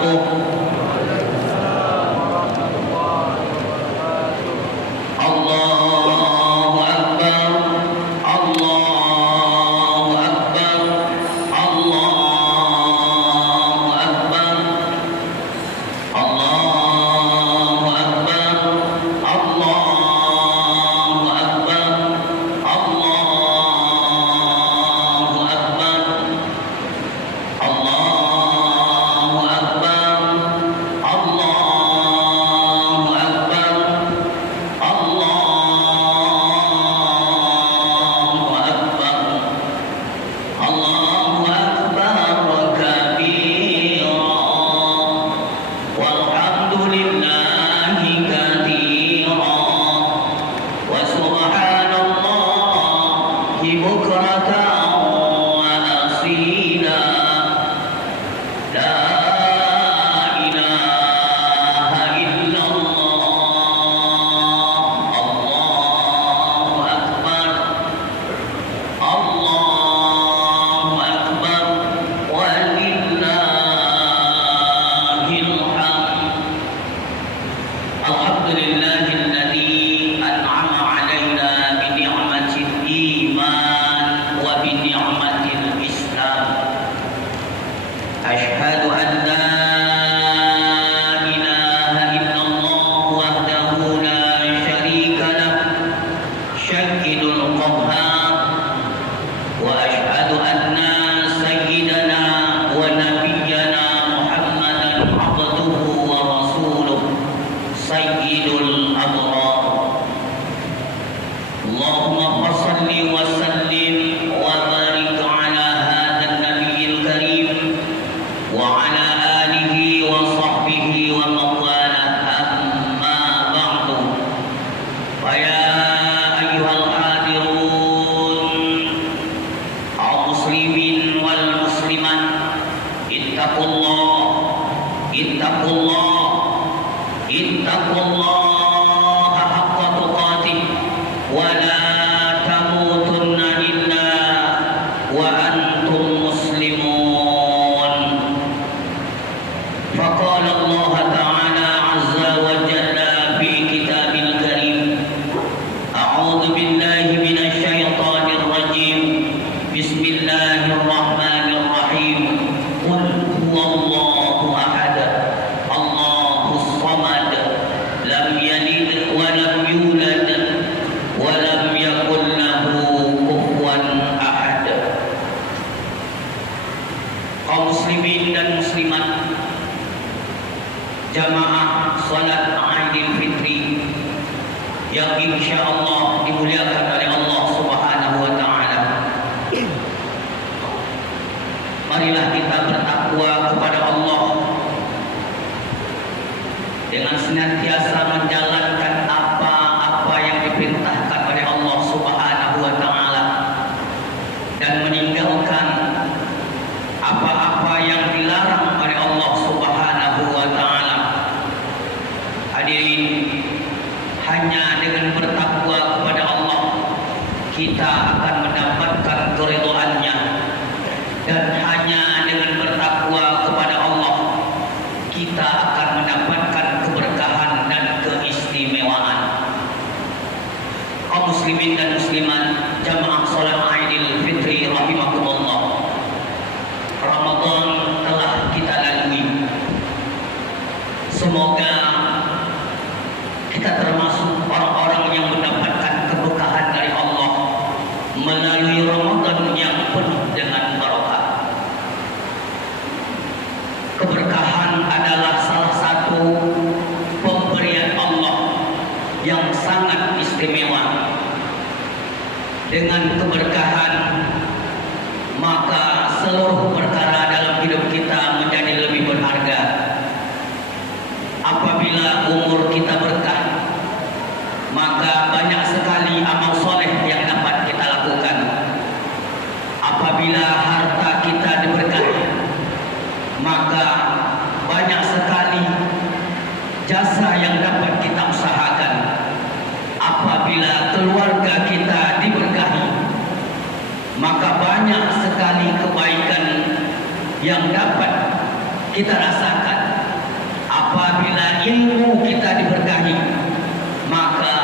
Allahu Akbar, Allahu Akbar, Allahu Akbar, Allahu Akbar, Allahu Akbar, Allahu Akbar, Allahu Akbar, Allahu Akbar, Allahu Akbar, Allahu Akbar kabira, walhamdulillahi katsira, wa subhanallahi bukratan wa asila. La ilaha illallah. Allahu Akbar, Allahu Akbar, walillahil hamd. Alhamdulillahilladzi an'ama 'alaina bi ni'matil iman wa bi ni'matil islam. Asyhadu an la ilaha illallah wahdahu la syarika lah, syahidul qahhar, wa asyhadu anna sayyidana wa nabiyyana Muhammadan abduhu wa rasuluh, sayyidul abrar. Allahumma shalli wa sallim wa barik ala hadzal nabiyil karim wa ala alihi wa sahbihi wa mawala, amma ba'du. Fa ya ayyuhal hadirun, kaum muslimin wal muslimat, ittaqullah, ittaqullah, ittaqullah haqqa tuqatih, wa la tamutunna illa wa antum muslimun. فقال الله تعالى عز وجل في كتابه الكريم: أعوذ بالله من الشيطان الرجيم، بسم الله الرحمن الرحيم. قل هو الله أحد، الله الصمد، لم يلد ولم يولد ولم يكن له كفوا أحد. Kaum muslimin dan muslimat, jamaah salat Aidil Fitri yang insyaallah dimuliakan oleh Allah Subhanahu wa taala. Marilah kita bertakwa kepada Allah dengan senantiasa menjalankan apa-apa yang diperintahkan oleh Allah Subhanahu wa taala dan meninggalkan apa-apa yang dilarang oleh Allah Subhanahu wa taala. Hadirin, hanya dengan bertakwa kepada Allah kita akan mendapatkan keridhaannya, dan hanya dengan bertakwa kepada Allah kita akan mendapatkan keberkahan dan keistimewaan. Kaum muslimin dan muslimat, jamaah salat Aidil Fitri rahimakumullah, Ramadan telah kita lalui. Semoga kita termasuk orang-orang yang mendapatkan keberkahan dari Allah melalui Ramadan yang penuh dengan barokah. Keberkahan adalah salah satu pemberian Allah yang sangat istimewa. Dengan keberkahan, maka seluruh perkara dalam hidup kita menjadi lebih berharga. Apabila umur kita berkah, maka banyak sekali amal soleh yang dapat kita lakukan. Apabila harta kita diberkahi, maka banyak sekali jasa yang dapat kita usahakan. Apabila keluarga kita diberkahi, maka banyak sekali kebaikan yang dapat kita rasakan. apabila ilmu kita diberkahi, maka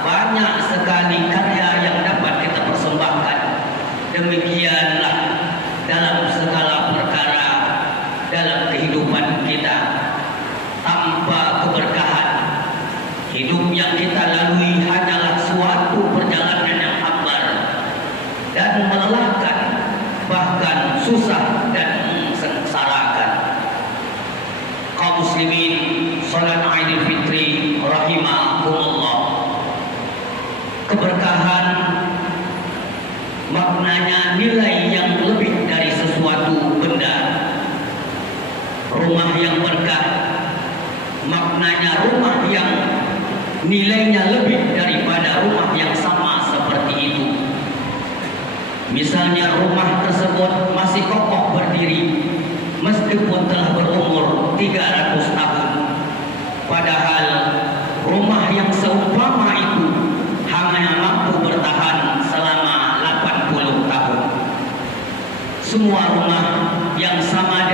banyak sekali karya yang dapat kita persembahkan. Demikianlah dalam segala perkara dalam kehidupan kita. Tanpa keberkahan, hidup yang kita lalui hanyalah suatu perjalanan yang hambar dan melelahkan, bahkan susah dan mensengsarakan. Kaum muslimin, salat Aidil Fitri rahimahumullah. Keberkahan maknanya nilai yang lebih dari sesuatu benda. Rumah yang berkah maknanya rumah yang nilainya lebih daripada rumah yang sama seperti itu. Misalnya rumah tersebut masih kokoh berdiri meskipun telah berumur 300 tahun. Padahal rumah yang seumpama itu hanya mampu bertahan selama 80 tahun. Semua rumah yang sama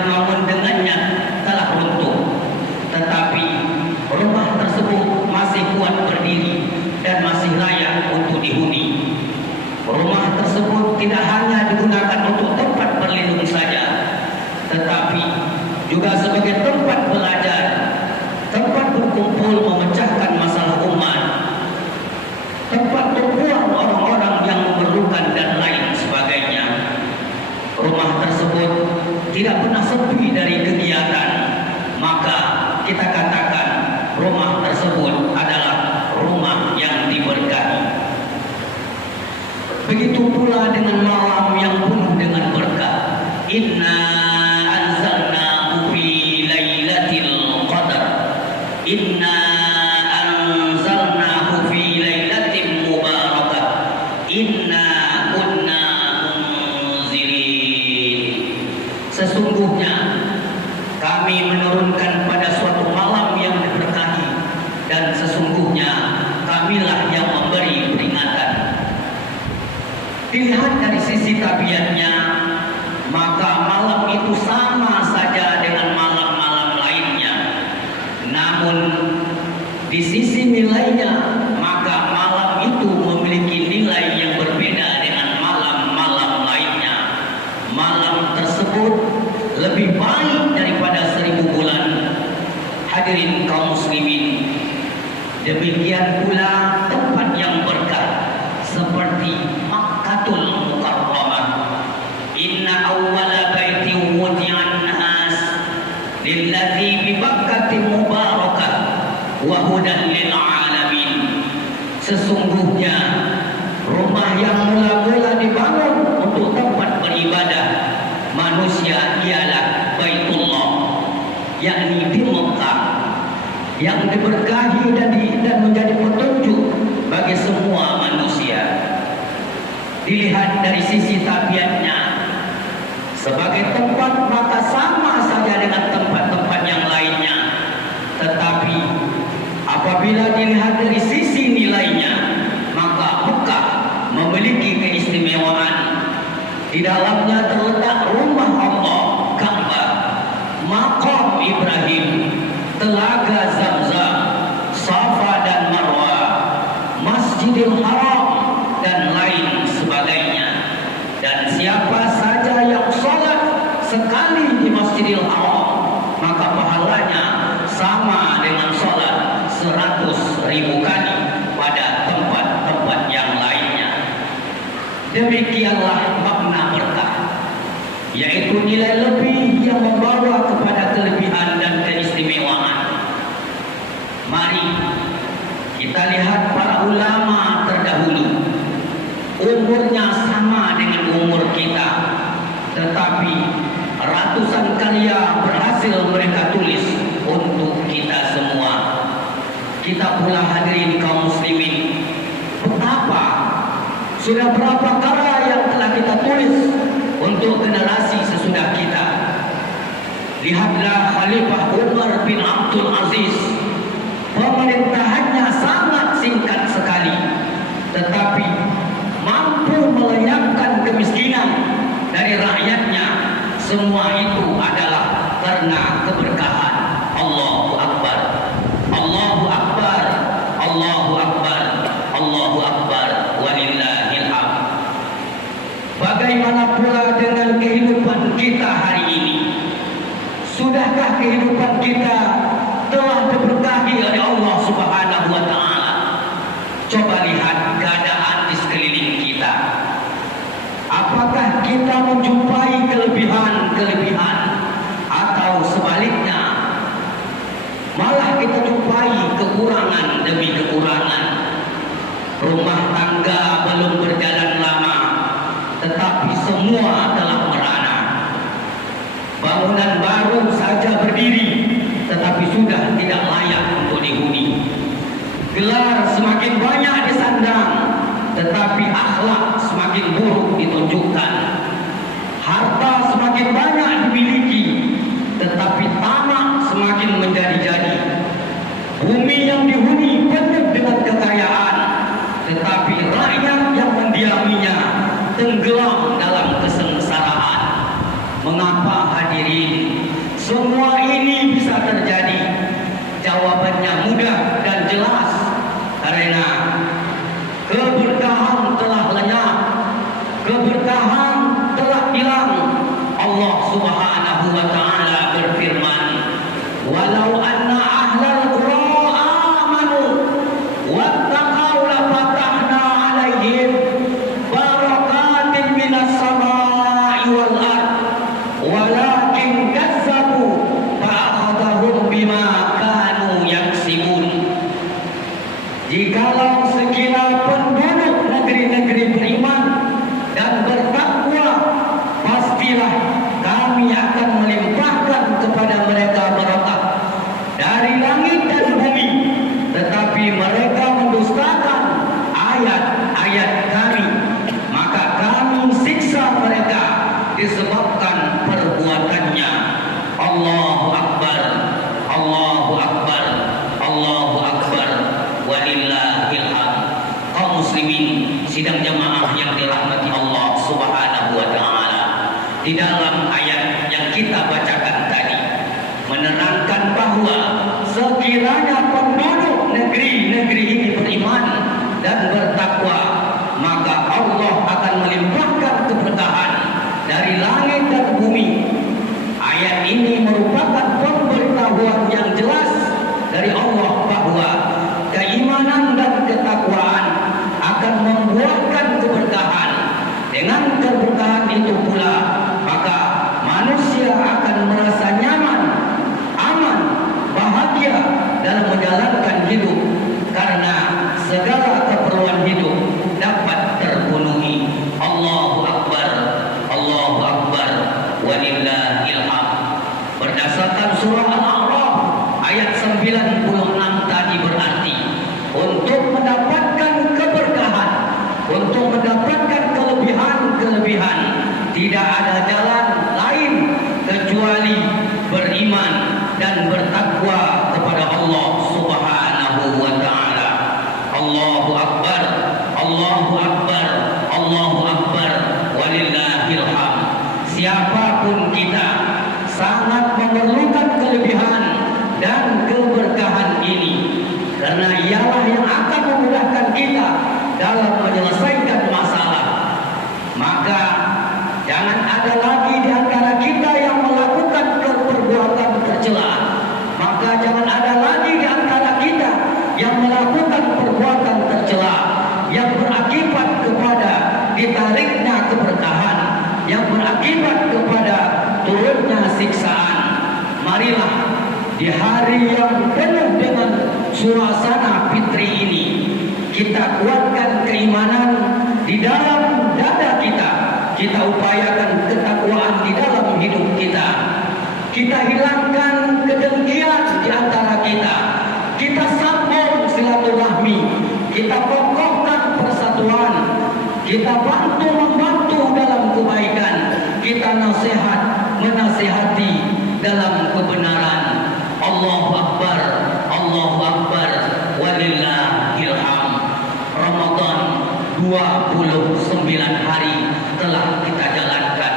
dengannya telah runtuh, tetapi rumah tersebut masih kuat berdiri dan masih layak untuk dihuni. Rumah tersebut tidak hanya digunakan untuk tempat berlindung saja, tetapi juga sebagai tempat belajar, tempat berkumpul memecahkan masalah umat, tempat berbuang orang-orang yang memerlukan dan lain sebagainya. Rumah tersebut tidak pernah sepi dari kegiatan, maka kita katakan rumah tersebut adalah rumah yang diberkahi. Begitu pula dengan malam yang penuh dengan berkah. Inna anzalnahu fi lailatul qadar. Inna anzalnahu fi lailatin mubarakah. Inna kunna munzirin. Sesungguhnya kami menurunkan pada suatu malam yang diberkahi, dan sesungguhnya kamilah yang memberi peringatan. Dilihat dari sisi tabiatnya, maka malam itu sama saja dengan malam-malam lainnya. Namun di sisi nilainya, maka malam itu memiliki nilai yang berbeda dengan malam-malam lainnya. Malam tersebut lebih baik daripada 1000 bulan. Hadirin kaum muslimin, demikian pula tempat yang berkah seperti Makkahul Mukarramah. Inna awwala baitin wudi'an nas lilladzi bi Bakkatin mubarakah wa hudan lil alamin. Sesungguhnya rumah yang mula-mula dibangun untuk tempat beribadah manusia ialah Baitullah, yakni di Mekah, yang diberkahi dan menjadi petunjuk bagi semua manusia. Dilihat dari sisi tabiatnya sebagai tempat, maka sama saja dengan tempat-tempat yang lainnya. Tetapi apabila dilihat dari sisi nilainya, maka Mekah memiliki keistimewaan. Di dalamnya terletak rumah Allah, Ka'bah, Maqam Ibrahim, Telaga Zamzam, Safa dan Marwah, Masjidil Haram, dan lain sebagainya. Dan siapa saja yang sholat sekali di Masjidil Haram, maka pahalanya sama dengan sholat 100.000 kali pada tempat-tempat yang lainnya. Demikianlah makna berkah, yaitu nilai lebih yang membawa kepada kelebihan dan keistimewaan. Mari kita lihat para ulama terdahulu. Umurnya sama dengan umur kita, tetapi ratusan karya berhasil mereka tulis untuk kita semua. Kita pula hadirin kaum muslimin, betapa sudah berapa karya yang telah kita tulis untuk generasi sesudah kita. Lihatlah Khalifah Umar bin Abdul Aziz, pemerintahannya sangat singkat sekali, tetapi mampu melayakkan kemiskinan dari rakyatnya. Semua itu adalah karena keberkahan. Allahu Akbar. Sudahkah kehidupan kita telah diberkahi oleh Allah Subhanahu wa Ta'ala? Coba lihat keadaan di sekeliling kita. Apakah kita menjumpai kelebihan-kelebihan, atau sebaliknya malah kita jumpai kekurangan demi kekurangan? Rumah tangga belum berjalan lama, tetapi semua telah merana. Bangunan baru saja berdiri, tetapi sudah tidak layak untuk dihuni. Gelar semakin banyak disandang, tetapi akhlak semakin buruk ditunjukkan. Harta semakin banyak dimiliki, tetapi tamak semakin menjadi-jadi. Bumi yang dihuni penuh dengan kekayaan, tetapi rakyat yang mendiaminya tenggelam dalam kesengsaraan. Mengapa hadirin semua ini bisa terjadi? Jawabannya mudah dan jelas, karena keberkahan telah lenyap, keberkahan telah hilang. Allah Subhanahu wa Ta'ala berfirman, walau anna ahlal qura amanu wattaqau la fatahna alaihim barakatin minas samai wal ard walakin kazzabu fa'akhadhahum bima kanu yaksibun. Jikalau sekiranya penduduk negeri-negeri beriman dan bertakwa, pastilah kami akan melimpahkan kepada mereka berkah dari langit dan bumi, tetapi mereka mendustakan ayat-ayat kami, maka kami siksa mereka disebabkan perbuatannya. Allahu Akbar, Allahu Akbar, Allahu Akbar, walillahil hamd. Kaum muslimin sidang jamaah yang dirahmati Allah Subhanahu wa Ta'ala, di dalam ayat yang kita bacakan tadi menerangkan bahwa sekiranya penduduk negeri-negeri ini beriman dan bertakwa, maka Allah akan melimpahkan keberkahan dari langit dan bumi. Ayat ini merupakan pemberitahuan yang jelas dari Allah bahwa keimanan dan ketakwaan akan membuahkan keberkahan. Dengan keberkahan itu pula, maka manusia akan merasa nyaman, aman, bahagia dalam menjalankan hidup, karena segala keperluan hidup dapat terpenuhi. Allahu Akbar, Allahu Akbar, walillahil hamd. Berdasarkan surah Al-A'raf ayat 96 tadi berarti, untuk mendapatkan keberkahan, untuk mendapatkan kelebihan-kelebihan, tidak ada jalan lain kecuali beriman dan bertakwa kepada Allah Subhanahu wa Ta'ala. Allahu Akbar, Allahu Akbar, Allahu Akbar, walillahil hamd. Siapapun kita sangat memerlukan kelebihan dan keberkahan ini, karena ialah yang akan memudahkan kita dalam menyelesaikan masalah. Maka jangan ada lagi di antara kita yang melakukan perbuatan tercela. Maka jangan ada lagi di antara kita yang melakukan perbuatan tercela yang berakibat kepada ditariknya keberkahan, yang berakibat kepada turunnya siksaan. Marilah di hari yang penuh dengan suasana fitri ini, kita kuatkan keimanan di dalam dada kita. Kita upayakan ketakwaan di dalam hidup kita. Kita hilangkan kedengkian di antara kita. Kita sambung silaturahmi. Kita kokohkan persatuan. Kita bantu membantu dalam kebaikan. Kita nasihat menasihati dalam kebenaran. Allahu Akbar, Allahu Akbar, walillahil hamd. Ramadan 29 hari telah kita jalankan.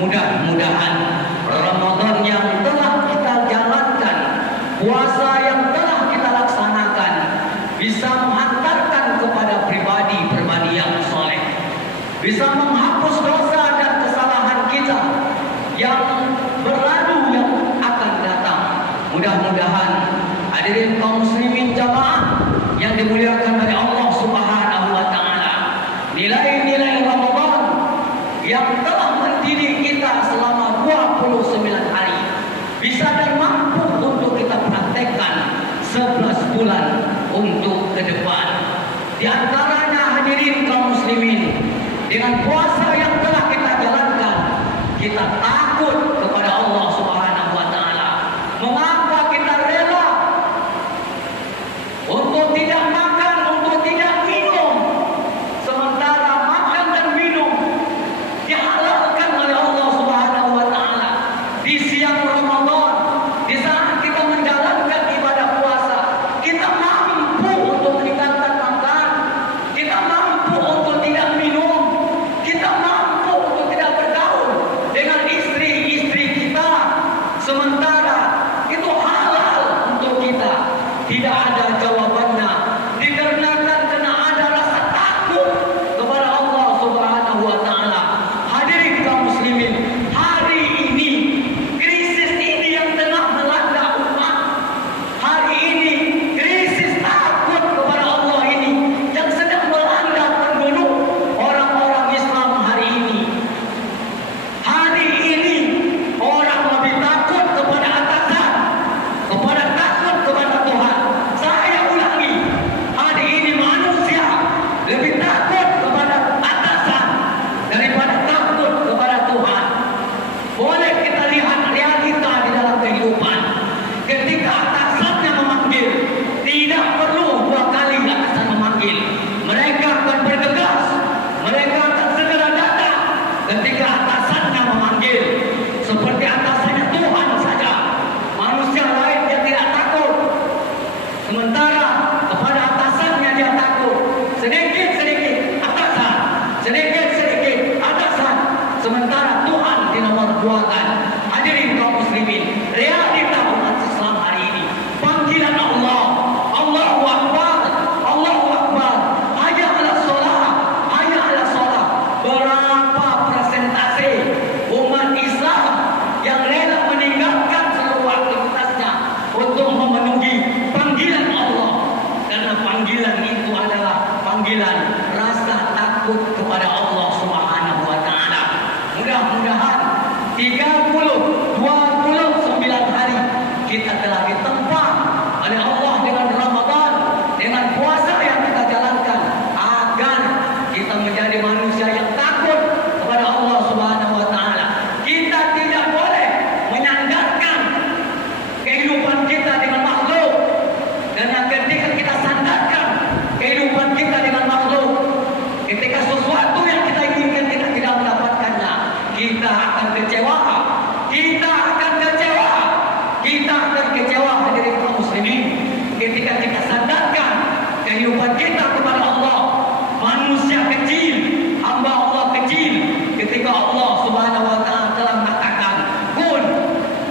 Mudah-mudahan Ramadan yang telah kita jalankan, puasa yang telah kita laksanakan, bisa menghantarkan kepada pribadi-pribadi yang soleh, bisa menghapus dosa dan kesalahan kita yang berlalu yang akan Hadirin kaum muslimin jamaah yang dimuliakan oleh Allah Subhanahu wa taala. Nilai-nilai Ramadan yang telah mendidik kita selama 29 hari bisa dan mampu untuk kita praktekkan 11 bulan untuk ke depan. Di antaranya hadirin kaum muslimin, dengan puasa yang telah kita jalankan, kita takut kepada Allah Subhanahu wa taala. Mengapa kita rela untuk tidak makan, untuk tidak minum, sementara makan dan minum dihalalkan oleh Allah Subhanahu wa taala di siang Ramadan. Di saat kita menjalankan ibadah puasa, kita mampu untuk meninggalkan makan, kita mampu untuk tidak minum, kita mampu untuk tidak bergaul dengan istri-istri kita, sementara itu halal untuk kita. Tidak ada jawabannya, dikarenakan kena ada rasa takut kepada Allah Subhanahu wa taala. Hadirin kaum muslimin, hari ini krisis ini yang tengah melanda umat. Hari ini krisis takut kepada Allah ini yang sedang melanda penduduk orang-orang Islam hari ini. Hari ini orang lebih takut kepada atasan, kepada takut kepada Tuhan. Saya ulangi, hari ini manusia lebih takut kepada atasan daripada takut kepada Tuhan. Boleh kita lihat realita di dalam kehidupan. Ketika atasannya memanggil, tidak perlu 2 kali atasan memanggil. Mereka akan bergegas, mereka akan segera datang ketika atasannya memanggil. Seperti atasannya Tuhan saja, manusia lain dia tidak takut. Sementara kepada atasannya dia takut. Sedikit-sedikit atasan, sedikit-sedikit atasan, sementara Tuhan dinomor-duakan. Hadirin kaum muslimin, realita umat Islam hari ini, panggilan Allah, Allahu Akbar, Allahu Akbar, hayya 'alas shalah, hayya 'alas shalah. Berapa persentase umat Islam yang rela meninggalkan seluruh aktivitasnya untuk memenuhi panggilan Allah? Karena panggilan itu adalah panggilan rasa takut kepada Allah Subhanahu wa taala. Mudah-mudahan 29 hari kita telah ditempa oleh Allah dengan Ramadan, dengan puasa yang kita jalankan, agar kita menjadi manusia yang takut kepada Allah Subhanahu wa taala. Kita tidak boleh menyandarkan kehidupan kita dengan makhluk. Karena ketika kita sandarkan kehidupan kita dengan makhluk, ketika sesuatu yang kita inginkan kita tidak mendapatkannya, kita akan kecewa. Kita akan kecewa. Kita akan kecewa, hadirin kaum muslimin. Ketika kita sandarkan kehidupan kita kepada Allah, manusia kecil, hamba Allah kecil, ketika Allah Subhanahu wa taala telah mengatakan kun,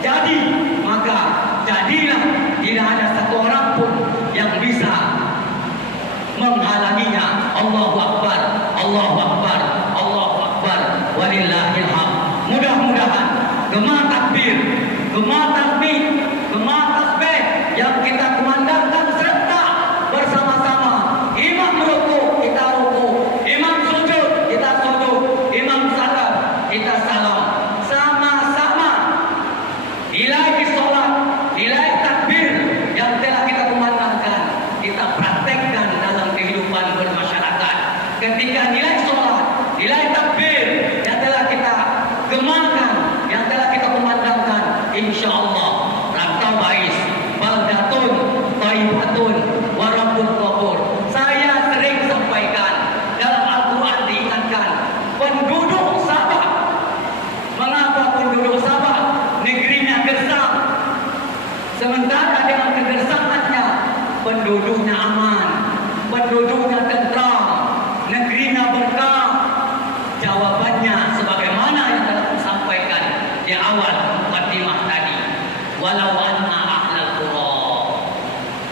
jadi, maka jadilah. Tidak ada satu orang pun yang bisa menghalanginya. Allahu Akbar, Allahu Akbar, Allahu Akbar, walillahil hamd. Mudah-mudahan gema takbir, gema takbir, gema tasbih yang kita kumandangkan serta bersama-sama. Imam ruku, kita ruku. Imam sujud, kita sujud. Imam salam, kita salam. Sama-sama nilai sholat, nilai takbir yang telah kita kumandangkan, kita praktekkan dalam kehidupan bermasyarakat. Ketika nilai sholat, nilai takbir yang telah kita gemakan, yang telah kita kumandangkan, insya Allah rantau bais, baldatun, taibatun, warabun qabur. Saya sering sampaikan, dalam Al-Quran diingatkan penduduk Sabah. Mengapa penduduk Sabah negerinya gersang, sementara dengan kegersangannya penduduknya aman, penduduknya tentram, negerinya berkah? Jawabannya sebagaimana yang telah disampaikan di awal mukadimah tadi, walau anna ahlal qura.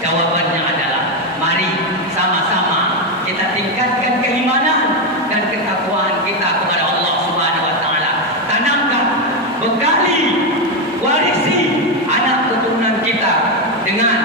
Jawabannya adalah mari sama-sama kita tingkatkan keimanan dan ketakwaan kita kepada Allah Subhanahu wa taala. Tanamkan, bekali, warisi anak keturunan kita dengan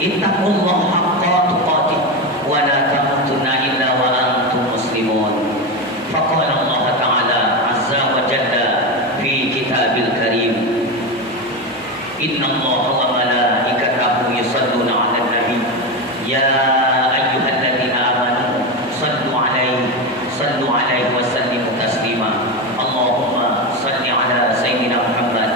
Ittaqullah haqqa tuqatih wa la tamutunna illa wa antum muslimun. Faqala Allah Ta'ala azza wa jalla fi kitabil karim, Inna Allah wa malaikatahu yusalluna 'alan nabi ya ayyuhalladzina amanu sallu 'alaihi wa sallimu taslima. Allahumma salli 'ala sayyidina Muhammad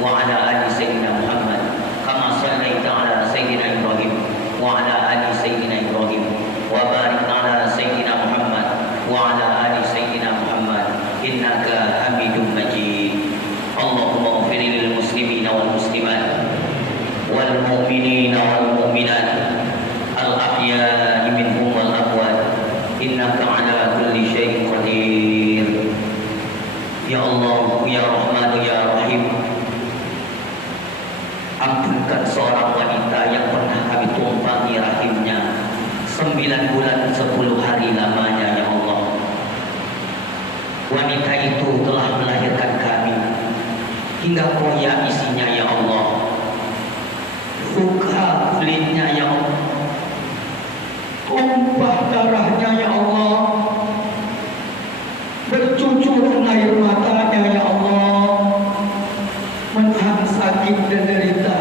wa 'ala ali sayyidina Muhammad kama sallaita 'ala sayyidina Ibrahim wa 'ala ali sayyidina Ibrahim wa barik 'ala sayyidina Muhammad wa 'ala ali sayyidina Muhammad innaka Hamidum Majid. Allahumma ighfir lil muslimina wal muslimat wal mu'minina wal mu'minat al ahya'i minhum wal amwat innaka 'ala kulli syai'in qadir. Ya Allah, ya Rahman, ya Rahim, ampunkan seorang wanita yang pernah kami tumpangi rahimnya 9 bulan 10 hari lamanya, ya Allah. Wanita itu telah melahirkan kami hingga koyak isinya, ya Allah. Luka kulitnya, ya Allah. Tumpah darahnya, ya Allah. Bercucuran air matanya, ya Allah. Menahan sakit dan derita.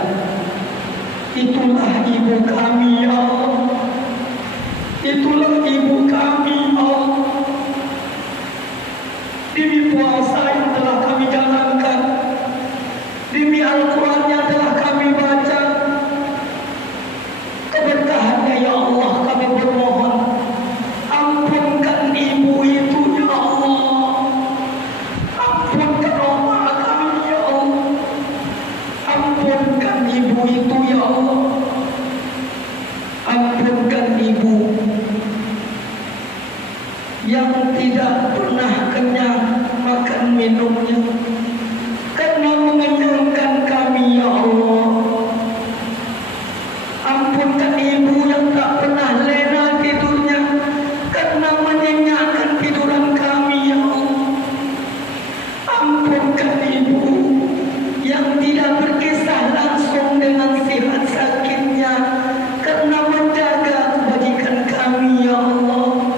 Itulah ibu kami, ya Allah. Itulah ibu kami, ya Allah. Demi puasa yang telah kami jalankan, demi Al-Quran yang telah kami baca, keberkahannya, ya Allah, kami bermohon, ampunkan ibu itu, ya Allah. Ampunkan rumah kami, ya Allah. Ampunkan ibu itu, ya Allah. Ampunkan ibu yang tidak pernah kenyang makan minumnya, karena mengenyangkan kami, ya Allah. Ampunkan ibu yang tak pernah lena tidurnya, karena menyenyakkan tiduran kami, ya Allah. Ampunkan ibu yang tidak berkisah langsung dengan sihat sakitnya, karena menjaga kebajikan kami, ya Allah.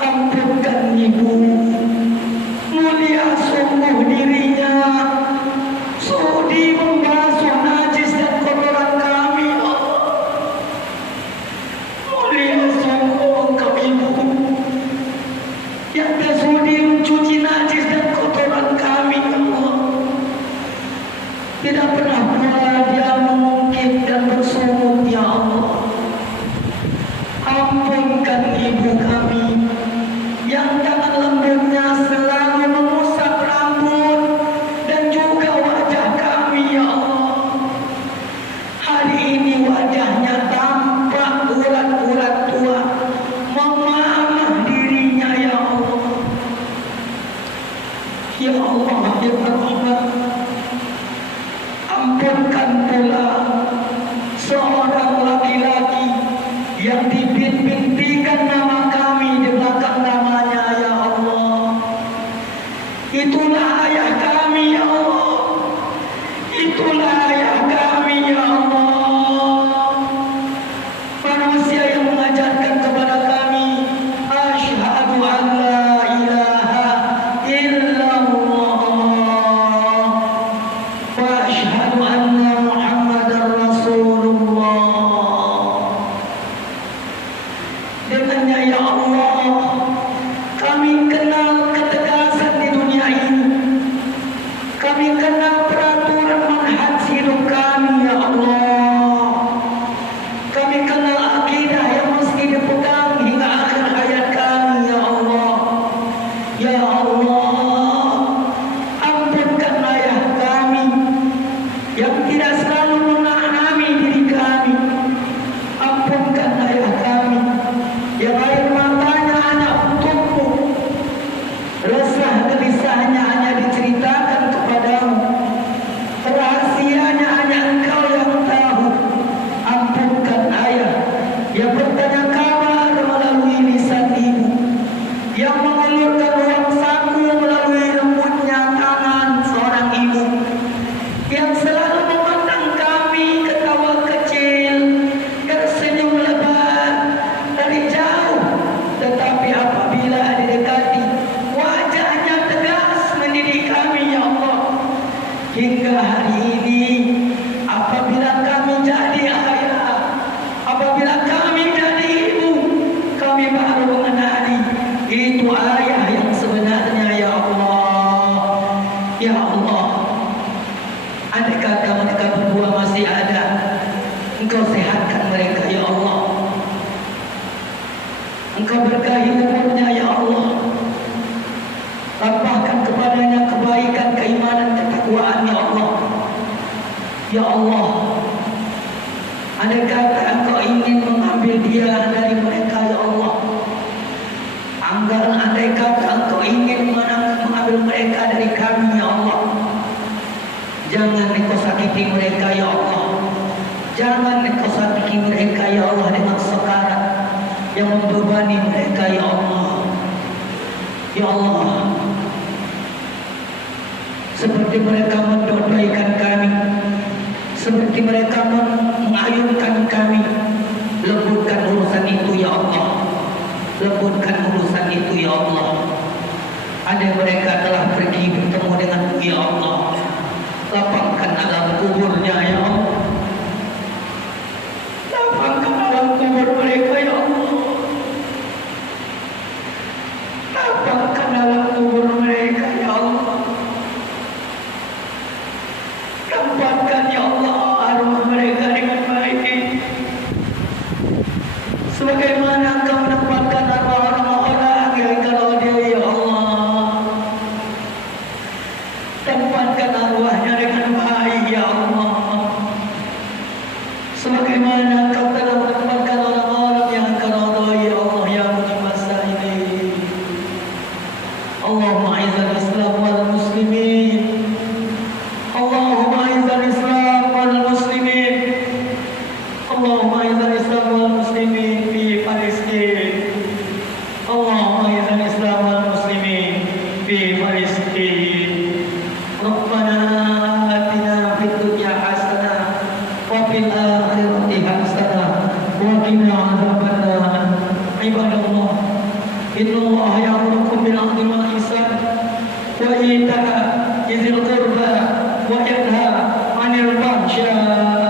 Ampunkan ibu, mulia sungguh dirinya, sudi membasuh najis dan kotoran kami, ya Allah. Mulia sungguh engkau ibu, yang bersudi mencuci najis dan kotoran kami, ya Allah. Tidak pernah pula dia mengungkit dan bersungut, ya Allah. Ampunkan ibu kami yang tangan lembutnya selalu mengusap rambut dan juga wajah kami, ya Allah. Hari ini wajahnya tampak urat-urat tua, memamah dirinya, ya Allah. Ya Allah, ya Rahman, ampunkan pula seorang laki-laki yang dibintikan nama kami di belakang namanya, ya Allah. Itulah ayah kami, ya Allah. Itulah ayah kami, ya Allah. Manusia yang mengajarkan kepada kami, asyhadu an la ilaha illallah wa asyhadu anna Muhammadar Rasulullah. Dengannya, Andai kata Engkau ingin mengambil dia dari mereka, ya Allah. Andai kata Engkau ingin mengambil mereka dari kami, ya Allah. Jangan Engkau sakiti mereka, ya Allah. Jangan Engkau sakiti mereka, ya Allah, dengan sekarat yang membebani mereka, ya Allah. Ya Allah, seperti mereka mendodaikan kami, seperti mereka mengayunkan kami, lembutkan urusan itu, ya Allah. Lembutkan urusan itu, ya Allah. Ada mereka telah pergi bertemu dengan ya Allah. Lapangkan alam kuburnya, ya Allah. Lapangkan alam kubur mereka, ya Allah. Lapangkan alam kubur mereka, ya Allah. Tempatkan, ya Allah, arwah mereka dengan baik, sebagaimana Engkau menempatkan arwah orang-orang yang Engkau ridai, ya Allah. Tempatkan arwahnya dengan baik, ya Allah, sebagaimana Engkau telah menempatkan orang-orang yang Engkau ridai, ya Allah, ya Mujibas Sa'ilin. Allahumma a'izzal Islam wal muslimin. Allahumma a'izzal Islam wal muslimin. Allahumma a'izzal Islam wal muslimin fi Palestin. Allahumma a'izzal Islam wal muslimin fi Palestin. Rabbana atina fid dunya hasanah wa fil akhirati hasanah wa qina adzabannar. Ibadallah, innallaha ya'murukum bil 'adli wal ihsan wa ita'i dzil qurba wa yanha 'anil fahsya'i